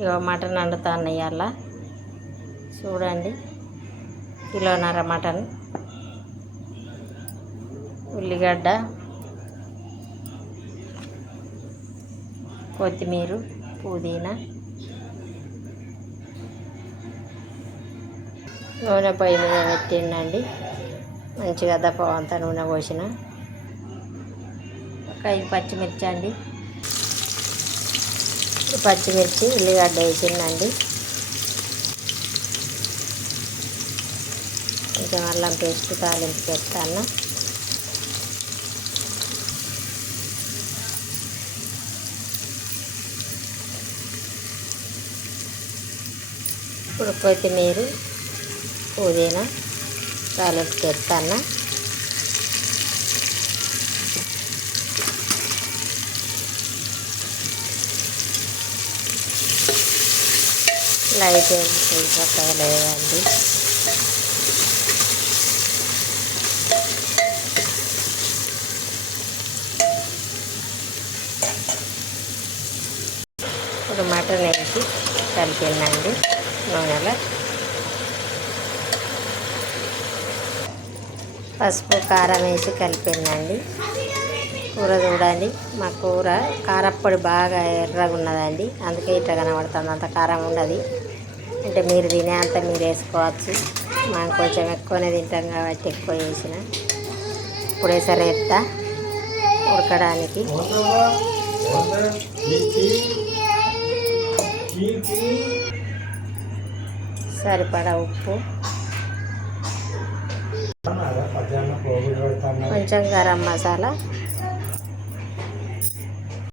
ఇక మటన్ వండుతాను ఇవాళ. చూడండి, కిలోన్నర మటన్, ఉల్లిగడ్డ, కొత్తిమీర, పుదీనా, నూనె పొయ్యి మీద పెట్టిండండి. మంచిగా దప్పవంత నూనె పోసిన. ఒక 5 పచ్చిమిర్చి అండి. పచ్చిమిర్చి, ఉల్లిగడ్డ వేసిందండి. కొంచెం అల్లం పేస్ట్ తాలింపు పెడతాను. ఇప్పుడు కొత్తిమీర, పుదీనా తాలింపు పెడతాను. లైట్ చక్కగా లేదండి. ఇప్పుడు మటన్ వేసి కలిపిందండి నూనెలో. పసుపు, కారం వేసి కలిపిందండి. కూర చూడండి, మా కూర కారప్పొడి బాగా ఎర్రగా ఉన్నదండి, అందుకే ఇట్లా కనబడుతుంది. అంత కారం ఉండదు. అంటే మీరు తినే అంత మీరు వేసుకోవచ్చు. మనం కొంచెం ఎక్కువనే తింటాం కాబట్టి ఎక్కువ వేసిన. ఇప్పుడే సరే ఎత్తా ఉడకడానికి. సరిపడా ఉప్పు, కొంచెం గరం మసాలా